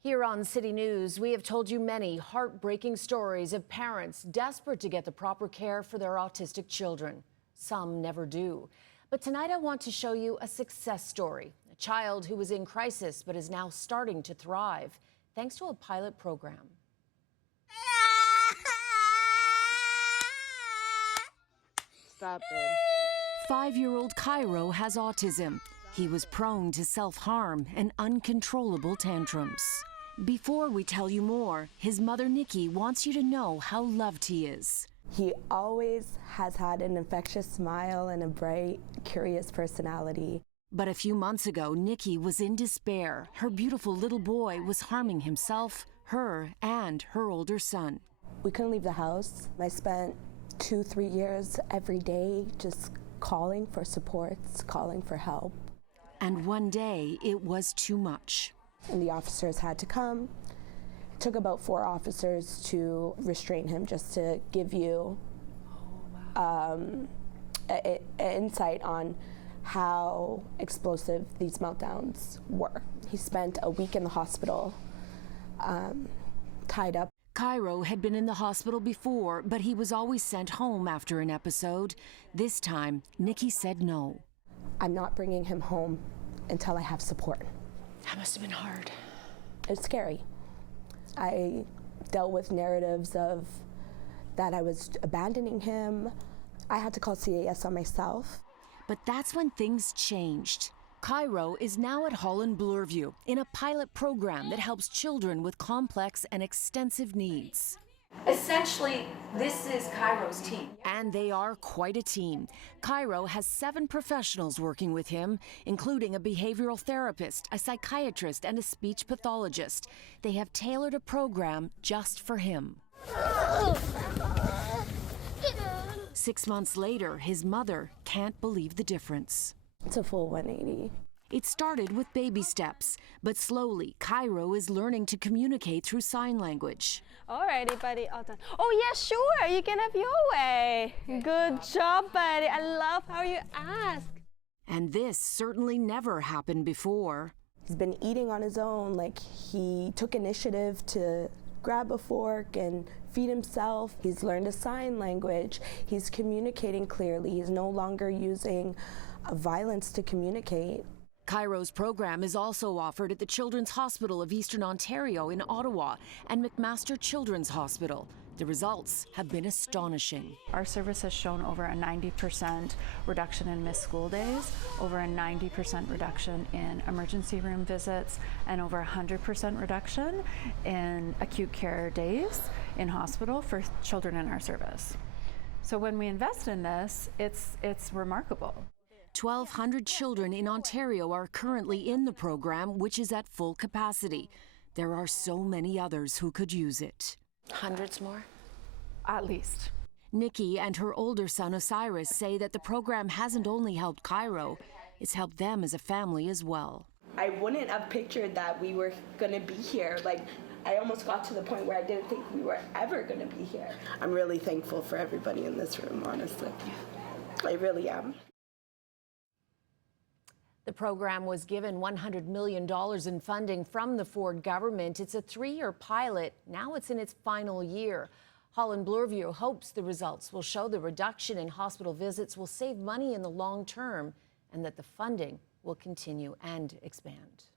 Here on City News, we have told you many heartbreaking stories of parents desperate to get the proper care for their autistic children. Some never do. But tonight I want to show you a success story. A child who was in crisis but is now starting to thrive thanks to a pilot program. Stop it. 5-year-old Cairo has autism. He was prone to self-harm and uncontrollable tantrums. Before we tell you more, his mother Nikki wants you to know how loved he is. He always has had an infectious smile and a bright, curious personality. But a few months ago, Nikki was in despair. Her beautiful little boy was harming himself, her, and her older son. We couldn't leave the house. I spent 2-3 years every day just calling for supports, calling for help. And one day, it was too much. And the officers had to come. It took about 4 officers to restrain him, just to give you an insight on how explosive these meltdowns were. He spent a week in the hospital, tied up. Cairo had been in the hospital before, but he was always sent home after an episode. This time, Nikki said no. I'm not bringing him home until I have support. That must have been hard. It's scary. I dealt with narratives of that I was abandoning him. I had to call CAS on myself. But that's when things changed. Cairo is now at Holland Bloorview in a pilot program that helps children with complex and extensive needs. Essentially, this is Cairo's team. And they are quite a team. Cairo has 7 professionals working with him, including a behavioral therapist, a psychiatrist, and a speech pathologist. They have tailored a program just for him. 6 months later, his mother can't believe the difference. It's a full 180. It started with baby steps, but slowly, Cairo is learning to communicate through sign language. Alrighty, buddy, all done. Oh yeah, sure, you can have your way. Good job, buddy. I love how you ask. And this certainly never happened before. He's been eating on his own, like he took initiative to grab a fork and feed himself. He's learned a sign language. He's communicating clearly. He's no longer using violence to communicate. Cairo's program is also offered at the Children's Hospital of Eastern Ontario in Ottawa and McMaster Children's Hospital. The results have been astonishing. Our service has shown over a 90% reduction in missed school days, over a 90% reduction in emergency room visits, and over 100% reduction in acute care days in hospital for children in our service. So when we invest in this, it's remarkable. 1,200 children in Ontario are currently in the program, which is at full capacity. There are so many others who could use it. Hundreds more? At least. Nikki and her older son Osiris say that the program hasn't only helped Cairo, it's helped them as a family as well. I wouldn't have pictured that we were going to be here. Like, I almost got to the point where I didn't think we were ever going to be here. I'm really thankful for everybody in this room, honestly. I really am. The program was given $100 million in funding from the Ford government. It's a 3-year pilot. Now it's in its final year. Holland Bloorview hopes the results will show the reduction in hospital visits will save money in the long term and that the funding will continue and expand.